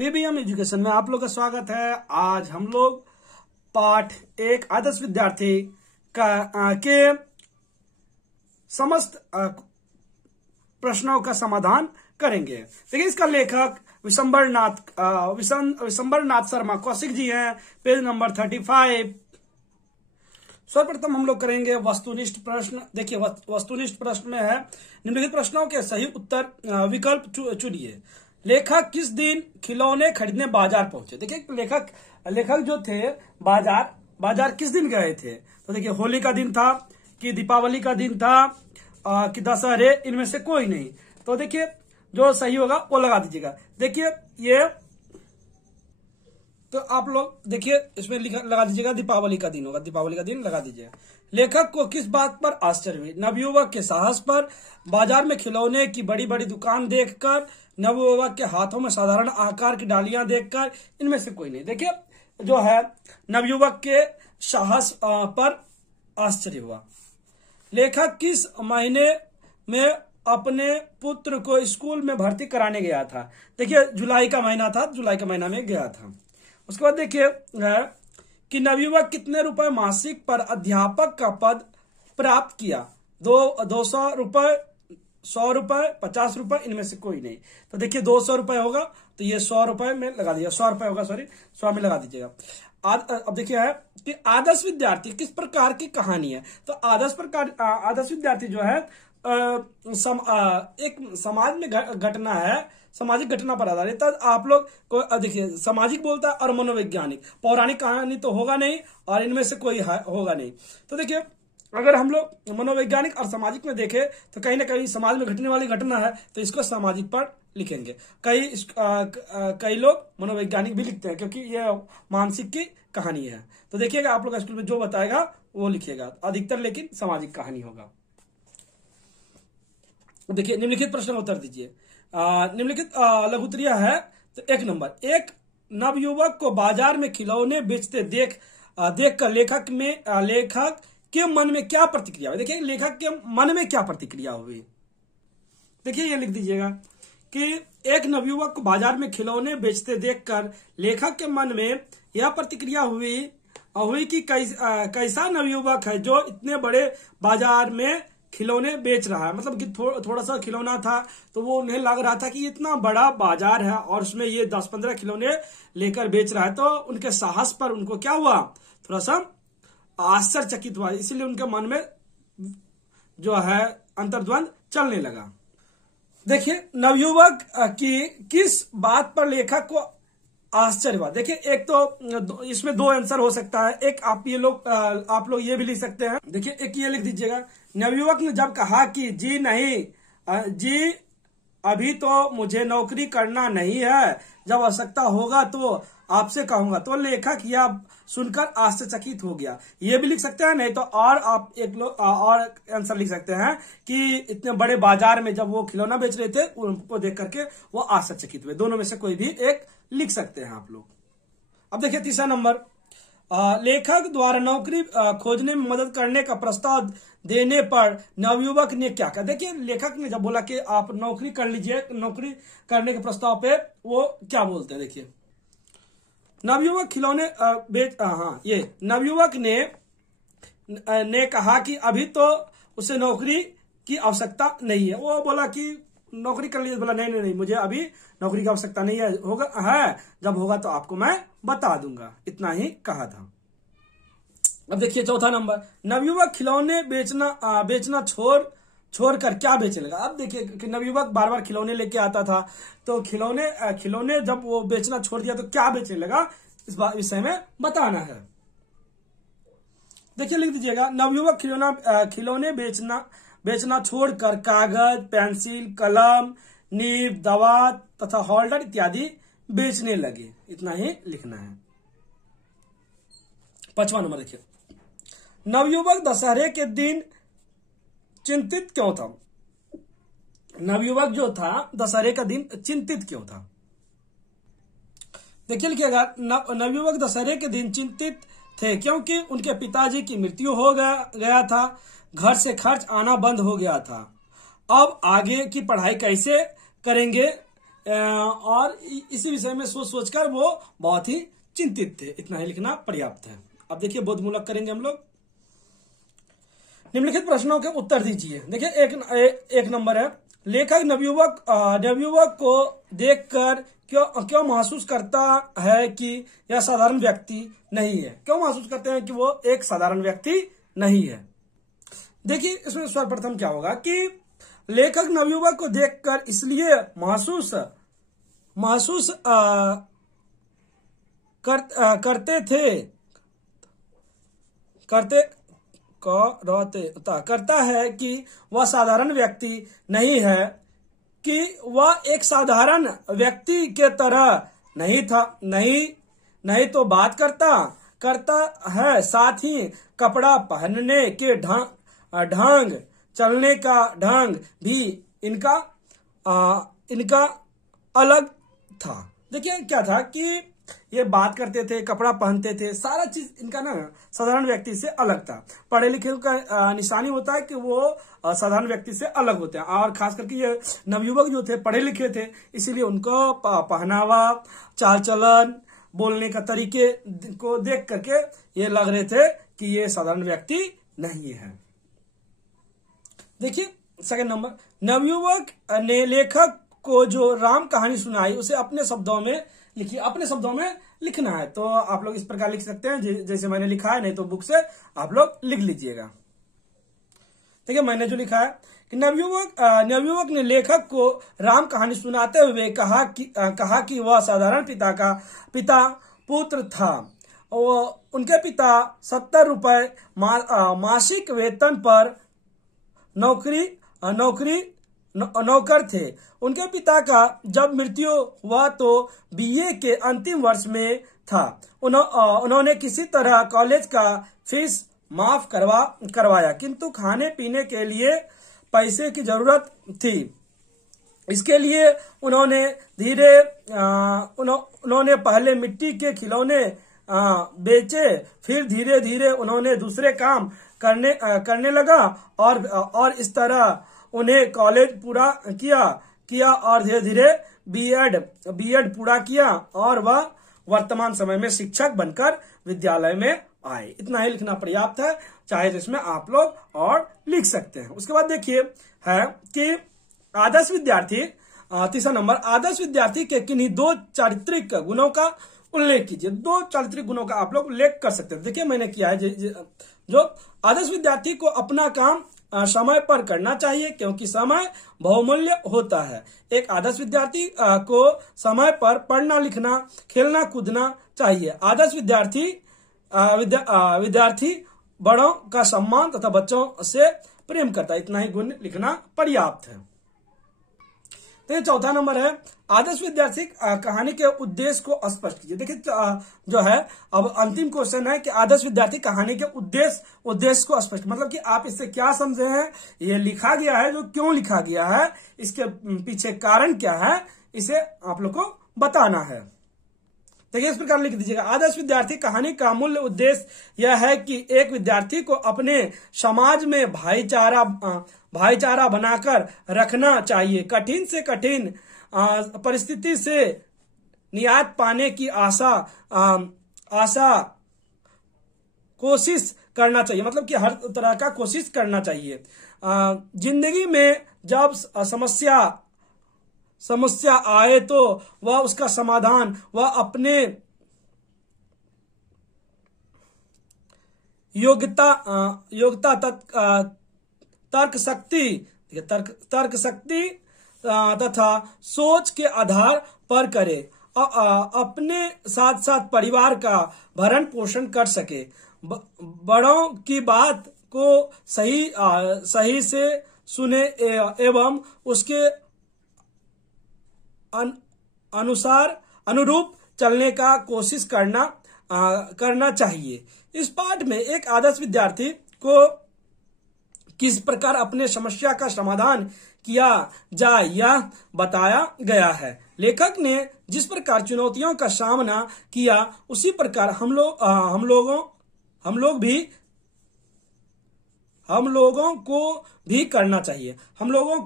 PBM education में आप लोग का स्वागत है। आज हम लोग पाठ 1 आदर्श विद्यार्थी के समस्त प्रश्नों का समाधान करेंगे। देखिए, इसका लेखक विशंबर नाथ शर्मा कौशिक जी हैं। Page number 35। सर्वप्रथम हम लोग करेंगे वस्तुनिष्ठ प्रश्न। देखिए, वस्तुनिष्ठ प्रश्न में है निम्नलिखित प्रश्नों के सही उत्तर विकल्प चुनिए। लेखक किस दिन खिलौने खरीदने बाजार पहुंचे? देखिए, लेखक जो थे बाजार किस दिन गए थे? तो देखिए, होली का दिन था कि दीपावली का दिन था कि दशहरे, इनमें से कोई नहीं। तो देखिए, जो सही होगा वो लगा दीजिएगा। देखिए, ये तो आप लोग देखिए इसमें लगा दीजिएगा दीपावली का दिन होगा, दीपावली का दिन लगा दीजिएगा। लेखक को किस बात पर आश्चर्य हुई? नवयुवक के साहस पर, बाजार में खिलौने की बड़ी बड़ी दुकान देखकर, नवयुवक के हाथों में साधारण आकार की डालियां देखकर, इनमें से कोई नहीं। देखिए, जो है नवयुवक के साहस पर आश्चर्य हुआ। लेखक किस महीने में अपने पुत्र को स्कूल में भर्ती कराने गया था? देखिए, जुलाई का महीना था, जुलाई के महीना में गया था। उसके बाद देखिए कि नवयुवक कितने रुपए मासिक पर अध्यापक का पद प्राप्त किया? 200 रुपए, 100 रुपए, 50 रुपए, इनमें से कोई नहीं। तो देखिए, 200 रुपए होगा तो ये 100 रुपए में लगा दीजिएगा। 100 रुपए होगा, सॉरी 100 में लगा दीजिएगा। अब देखिए है कि आदर्श विद्यार्थी किस प्रकार की कहानी है? तो आदर्श विद्यार्थी जो है एक समाज में घटना है, सामाजिक घटना पर आधारित। आप लोग को देखिए, सामाजिक बोलता है और मनोवैज्ञानिक। पौराणिक कहानी तो होगा नहीं और इनमें से कोई होगा नहीं। तो देखिए, अगर हम लोग मनोवैज्ञानिक और सामाजिक में देखें तो कहीं ना कहीं समाज में घटने वाली घटना है तो इसको सामाजिक पर लिखेंगे। कई लोग मनोवैज्ञानिक भी लिखते हैं क्योंकि ये मानसिक की कहानी है। तो देखिएगा, आप लोग स्कूल में जो बताएगा वो लिखिएगा अधिकतर, लेकिन सामाजिक कहानी होगा। देखिए, निम्नलिखित प्रश्न का उत्तर दीजिए। निम्नलिखित लघु उत्तरीय है। तो 1 नंबर, एक नवयुवक को बाजार में खिलौने बेचते देखकर लेखक के मन में क्या प्रतिक्रिया हुई? देखिए, लेखक के मन में क्या प्रतिक्रिया हुई? देखिए, ये लिख दीजिएगा कि एक नवयुवक को बाजार में खिलौने बेचते देखकर लेखक के मन में यह प्रतिक्रिया हुई कि कैसा नवयुवक है जो इतने बड़े बाजार में खिलौने बेच रहा है। मतलब कि थोड़ा सा खिलौना था तो वो उन्हें लग रहा था कि इतना बड़ा बाजार है और उसमें ये 10-15 खिलौने लेकर बेच रहा है। तो उनके साहस पर उनको क्या हुआ, थोड़ा सा आश्चर्यचकित हुआ। इसीलिए उनके मन में जो है अंतर्द्वंद चलने लगा। देखिए, नवयुवक की किस बात पर लेखक को आश्चर्य हुआ? देखिए, एक तो इसमें 2 आंसर हो सकता है। एक आप लोग ये भी लिख सकते हैं। देखिए, एक ये लिख दीजिएगा, नवयुवक ने जब कहा कि जी नहीं जी, अभी तो मुझे नौकरी करना नहीं है, जब आवश्यकता होगा तो आपसे कहूंगा, तो लेखक यह सुनकर आश्चर्यचकित हो गया। ये भी लिख सकते हैं, नहीं तो और आप और आंसर लिख सकते हैं कि इतने बड़े बाजार में जब वो खिलौना बेच रहे थे उनको देख करके वो आश्चर्यचकित हुए। दोनों में से कोई भी एक लिख सकते हैं आप लोग। अब देखिए, 3 नंबर, लेखक द्वारा नौकरी खोजने में मदद करने का प्रस्ताव देने पर नवयुवक ने क्या कहा? देखिए, लेखक ने जब बोला कि आप नौकरी कर लीजिए, नौकरी करने के प्रस्ताव पे वो क्या बोलते हैं? देखिए, नवयुवक खिलौने नवयुवक ने कहा कि अभी तो उसे नौकरी की आवश्यकता नहीं है। वो बोला कि नौकरी कर लीजिए, बोला नहीं, मुझे अभी नौकरी की आवश्यकता नहीं है, जब होगा तो आपको मैं बता दूंगा, इतना ही कहा था। अब देखिए, 4 नंबर, नवयुवक खिलौने बेचना छोड़कर क्या बेचने लगा? अब देखिए कि नवयुवक बार बार खिलौने लेके आता था, तो खिलौने जब वो बेचना छोड़ दिया तो क्या बेचने लगा, इस विषय में बताना है। देखिए, लिख दीजिएगा, नवयुवक खिलौने बेचना छोड़कर कागज, पेंसिल, कलम, नीब, दवा तथा होल्डर इत्यादि बेचने लगे, इतना ही लिखना है। 5वां नंबर देखिए, नवयुवक दशहरे के दिन चिंतित क्यों था? नवयुवक जो था दशहरे का दिन चिंतित क्यों था? देखिए, लिखिएगा, नवयुवक दशहरे के दिन चिंतित थे क्योंकि उनके पिताजी की मृत्यु हो गया था, घर से खर्च आना बंद हो गया था। अब आगे की पढ़ाई कैसे करेंगे और इसी विषय में सोच सोचकर वो बहुत ही चिंतित थे। इतना ही लिखना पर्याप्त है। अब देखिए बोधमूलक करेंगे हम लोग। निम्नलिखित प्रश्नों के उत्तर दीजिए। देखिए एक नंबर है, लेखक नवयुवक को देखकर क्यों महसूस करता है कि यह साधारण व्यक्ति नहीं है? क्यों महसूस करते हैं कि वो एक साधारण व्यक्ति नहीं है? देखिए इसमें सर्वप्रथम क्या होगा कि लेखक नवयुवक को देखकर इसलिए महसूस करता है कि वह साधारण व्यक्ति नहीं है, कि वह एक साधारण व्यक्ति के तरह नहीं तो बात करता है, साथ ही कपड़ा पहनने के ढंग, चलने का ढंग भी इनका अलग था। देखिए क्या था कि ये बात करते थे, कपड़ा पहनते थे, सारा चीज इनका ना साधारण व्यक्ति से अलग था। पढ़े लिखे का निशानी होता है कि वो साधारण व्यक्ति से अलग होते हैं, और खास करके ये नवयुवक जो थे पढ़े लिखे थे, इसीलिए उनको पहनावा, चाल चलन, बोलने का तरीके को देख करके ये लग रहे थे कि ये साधारण व्यक्ति नहीं है। देखिए सेकंड नंबर, नवयुवक ने लेखक को जो राम कहानी सुनाई उसे अपने शब्दों में लिखिए। अपने शब्दों में लिखना है तो आप लोग इस प्रकार लिख सकते हैं जैसे मैंने लिखा है, नहीं तो बुक से आप लोग लिख लीजिएगा। देखिए मैंने जो लिखा है कि नवयुवक ने लेखक को राम कहानी सुनाते हुए कहा कि वह साधारण पिता पुत्र था। उनके पिता 70 रुपए मासिक वेतन पर नौकर थे। उनके पिता का जब मृत्यु हुआ तो बीए के अंतिम वर्ष में था। उन्होंने किसी तरह कॉलेज का फीस माफ करवाया, किंतु खाने पीने के लिए पैसे की जरूरत थी। इसके लिए उन्होंने पहले मिट्टी के खिलौने बेचे, फिर धीरे धीरे उन्होंने दूसरे काम करने लगा और इस तरह उन्हें कॉलेज पूरा किया और धीरे धीरे बीएड पूरा किया और वह वर्तमान समय में शिक्षक बनकर विद्यालय में आए। इतना ही लिखना पर्याप्त है, चाहे जिसमें आप लोग और लिख सकते हैं। उसके बाद देखिए है कि आदर्श विद्यार्थी, तीसरा नंबर, आदर्श विद्यार्थी के किन्हीं 2 चारित्रिक गुणों का उल्लेख कीजिए। 2 चारित्रिक गुणों का आप लोग उल्लेख कर सकते हैं। देखिए मैंने किया है, जो आदर्श विद्यार्थी को अपना काम समय पर करना चाहिए, क्योंकि समय बहुमूल्य होता है। एक आदर्श विद्यार्थी को समय पर पढ़ना लिखना, खेलना कूदना चाहिए। आदर्श विद्यार्थी बड़ों का सम्मान तथा बच्चों से प्रेम करता है। इतना ही गुण लिखना पर्याप्त है। तो चौथा नंबर है, आदर्श विद्यार्थी कहानी के उद्देश्य को स्पष्ट कीजिए। देखिए जो है अब अंतिम क्वेश्चन है कि आदर्श विद्यार्थी कहानी के उद्देश्य को स्पष्ट, मतलब कि आप इससे क्या समझे हैं, ये लिखा गया है, जो क्यों लिखा गया है, इसके पीछे कारण क्या है, इसे आप लोग को बताना है। देखिए इस प्रकार लिख दीजिएगा, आदर्श विद्यार्थी कहानी का मूल्य उद्देश्य यह है कि एक विद्यार्थी को अपने समाज में भाईचारा बनाकर रखना चाहिए। कठिन से कठिन परिस्थिति से निजात पाने की कोशिश करना चाहिए, मतलब कि हर तरह का कोशिश करना चाहिए। जिंदगी में जब समस्या आए तो वह उसका समाधान वह अपने योग्यता तर्क शक्ति तथा सोच के आधार पर करे, अपने साथ साथ परिवार का भरण पोषण कर सके, बड़ों की बात को सही से सुने एवं उसके अनुरूप चलने का कोशिश करना चाहिए। इस पाठ में एक आदर्श विद्यार्थी को किस प्रकार अपने समस्या का समाधान किया जाए यह बताया गया है। लेखक ने जिस प्रकार चुनौतियों का सामना किया उसी प्रकार हम लोगों को भी करना चाहिए। हम लोगों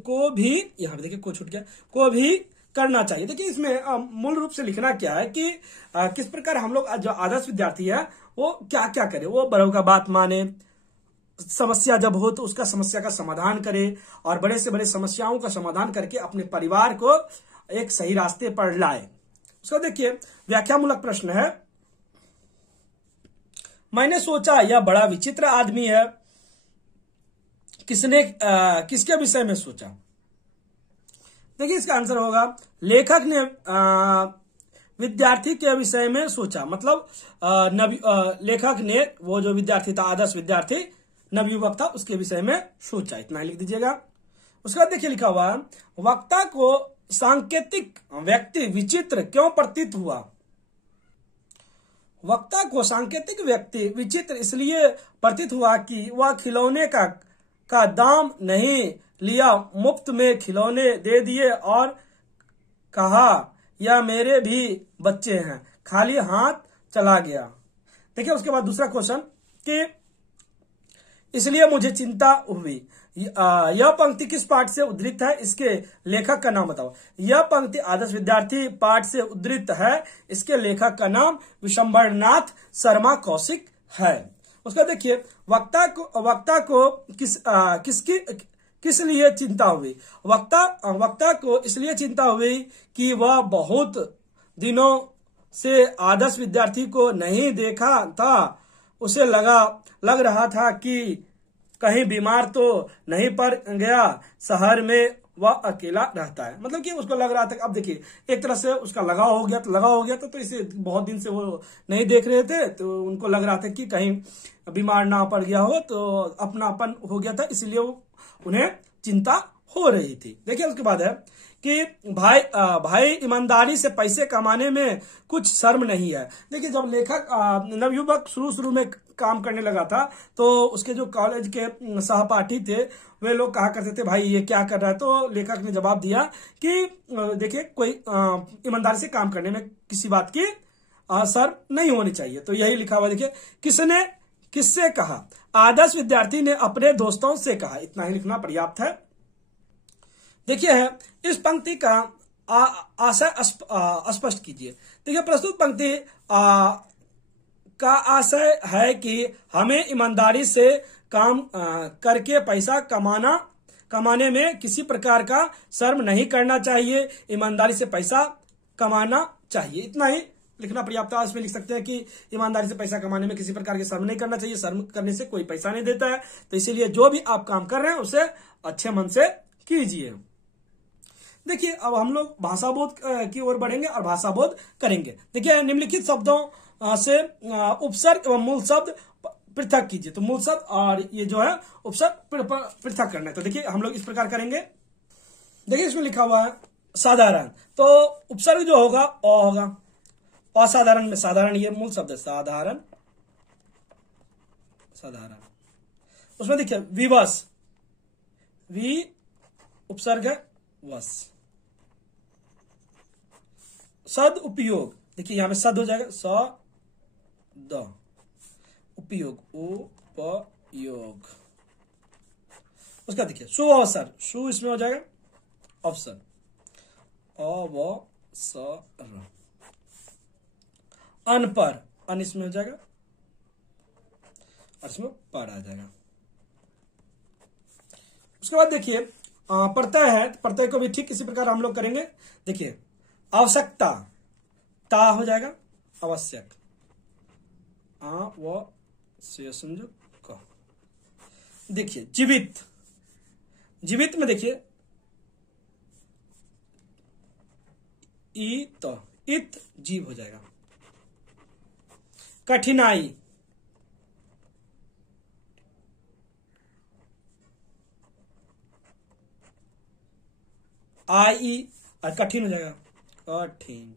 को भी, यहाँ पे देखिए को छूट गया, को भी करना चाहिए। देखिए इसमें मूल रूप से लिखना क्या है कि किस प्रकार हम लोग जो आदर्श विद्यार्थी है वो क्या क्या करे, वो बड़ों का बात माने, समस्या जब हो तो उसका समस्या का समाधान करे और बड़े से बड़े समस्याओं का समाधान करके अपने परिवार को एक सही रास्ते पर लाए। उसका देखिए व्याख्यामूलक प्रश्न है, मैंने सोचा यह बड़ा विचित्र आदमी है, किसने किसके विषय में सोचा। देखिए इसका आंसर होगा लेखक ने विद्यार्थी के विषय में सोचा, मतलब लेखक ने वो जो विद्यार्थी था, आदर्श विद्यार्थी नवयुवक था, उसके विषय में सोचा। इतना ही लिख दीजिएगा। उसके बाद देखिए लिखा हुआ वक्ता को सांकेतिक व्यक्ति विचित्र क्यों प्रतीत हुआ। वक्ता को सांकेतिक व्यक्ति विचित्र इसलिए प्रतीत हुआ कि वह खिलौने का दाम नहीं लिया, मुफ्त में खिलौने दे दिए और कहा यह मेरे भी बच्चे हैं, खाली हाथ चला गया। देखिए उसके बाद दूसरा क्वेश्चन कि इसलिए मुझे चिंता हुई। यह पंक्ति किस पाठ से उद्धृत है, इसके लेखक का नाम बताओ। यह पंक्ति आदर्श विद्यार्थी पाठ से उद्धृत है, इसके लेखक का नाम विशंभरनाथ शर्मा कौशिक है। उसका देखिए वक्ता को किस लिए चिंता हुई। वक्ता को इसलिए चिंता हुई कि वह बहुत दिनों से आदर्श विद्यार्थी को नहीं देखा था, उसे लग रहा था कि कहीं बीमार तो नहीं पड़ गया, शहर में वह अकेला रहता है। मतलब कि उसको लग रहा था, अब देखिए एक तरह से उसका लगाव हो गया तो इसे बहुत दिन से वो नहीं देख रहे थे, तो उनको लग रहा था कि कहीं बीमार ना पड़ गया हो, तो अपनापन हो गया था, इसलिए उन्हें चिंता हो रही थी। देखिए उसके बाद है कि भाई ईमानदारी से पैसे कमाने में कुछ शर्म नहीं है। देखिए जब लेखक नवयुवक शुरू में काम करने लगा था तो उसके जो कॉलेज के सहपाठी थे वे लोग कहा करते थे भाई ये क्या कर रहा है, तो लेखक ने जवाब दिया कि देखिए कोई ईमानदारी से काम करने में किसी बात की शर्म नहीं होनी चाहिए। तो यही लिखा हुआ देखिए किससे कहा, आदर्श विद्यार्थी ने अपने दोस्तों से कहा। इतना ही लिखना पर्याप्त है। देखिए है इस पंक्ति का आशय स्पष्ट कीजिए। देखिए प्रस्तुत पंक्ति का आशय है कि हमें ईमानदारी से काम करके पैसा कमाने में किसी प्रकार का शर्म नहीं करना चाहिए, ईमानदारी से पैसा कमाना चाहिए। इतना ही लिखना पर्याप्त है। इसमें लिख सकते हैं कि ईमानदारी से पैसा कमाने में किसी प्रकार की शर्म नहीं करना चाहिए, शर्म करने से कोई पैसा नहीं देता है, तो इसीलिए जो भी आप काम कर रहे हैं उसे अच्छे मन से कीजिए। देखिए अब हम लोग भाषा बोध की ओर बढ़ेंगे और भाषा बोध करेंगे। देखिए निम्नलिखित शब्दों से उपसर्ग एवं मूल शब्द पृथक कीजिए। तो मूल शब्द और ये जो है उपसर्ग पृथक करना है, तो देखिए हम लोग इस प्रकार करेंगे। देखिए इसमें लिखा हुआ है साधारण, तो उपसर्ग जो होगा अ होगा, असाधारण में साधारण, ये मूल शब्द है साधारण। उसमें देखिए विवश, वी उपसर्ग है वश। सद उपयोग, देखिए यहां पे सद हो जाएगा स द, उपयोग उपयोग। उसका देखिए सुअवसर, सु इसमें हो जाएगा अवसर, अवसर। अनपर, अन इसमें हो जाएगा और इसमें पर आ जाएगा। उसके बाद देखिए प्रत्यय है, प्रत्यय को भी ठीक इसी प्रकार हम लोग करेंगे। देखिए आवश्यकता, ता हो जाएगा आवश्यक, समझो क। देखिए जीवित, जीवित में देखिए इत जीव हो जाएगा। कठिनाई, आई और कठिन हो जाएगा कठिन।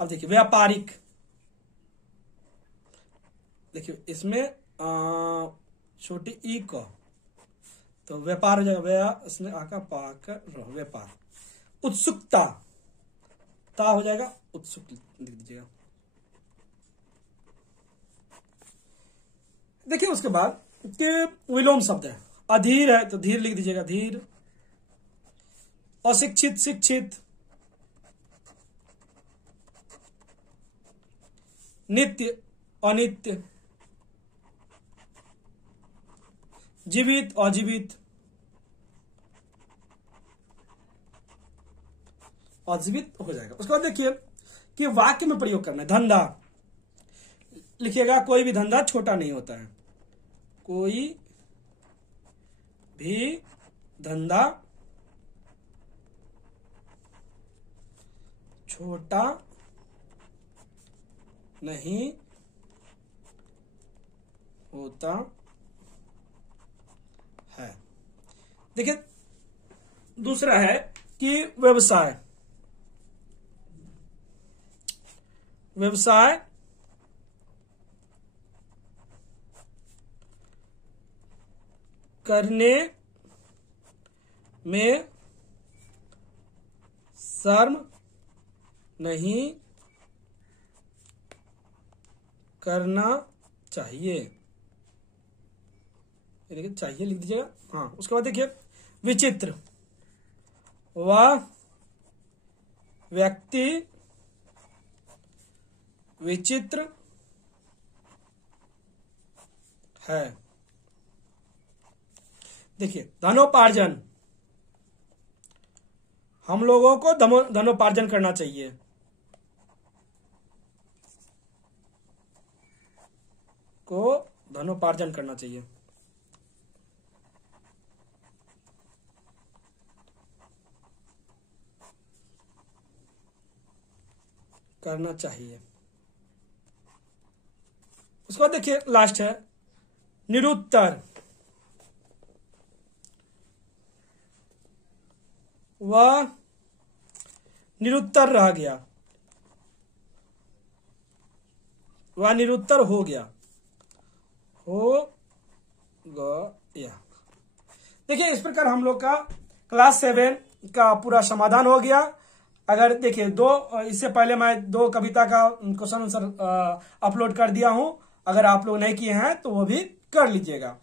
अब देखिए व्यापारिक, देखिए इसमें छोटी ई को तो व्यापार हो जाएगा, व्या इसमें आका पाकर रहो व्यापार। उत्सुकता, ता हो जाएगा उत्सुक लिख दीजिएगा। देखिए उसके बाद कि विलोम शब्द है, अधीर है तो धीर लिख दीजिएगा धीर। अशिक्षित शिक्षित, नित्य अनित्य, जीवित अजीवित, अजीवित हो जाएगा। उसके बाद देखिए कि वाक्य में प्रयोग करना है। धंधा लिखिएगा, कोई भी धंधा छोटा नहीं होता है। कोई भी धंधा छोटा नहीं होता है। देखिए दूसरा है कि व्यवसाय, व्यवसाय करने में शर्म नहीं करना चाहिए। देखिए चाहिए लिख दीजिएगा। हाँ, उसके बाद देखिए विचित्र, वह व्यक्ति विचित्र है। देखिए धनोपार्जन, हम लोगों को धनोपार्जन करना चाहिए। को धनोपार्जन करना चाहिए। करना चाहिए। उसके बाद देखिए लास्ट है निरुत्तर, वह निरुत्तर रह गया, वह निरुत्तर हो गया, हो गया। देखिए इस प्रकार हम लोग का क्लास 7 का पूरा समाधान हो गया। अगर देखिए इससे पहले मैं 2 कविता का क्वेश्चन आंसर अपलोड कर दिया हूं। अगर आप लोग नहीं किए हैं तो वो भी कर लीजिएगा।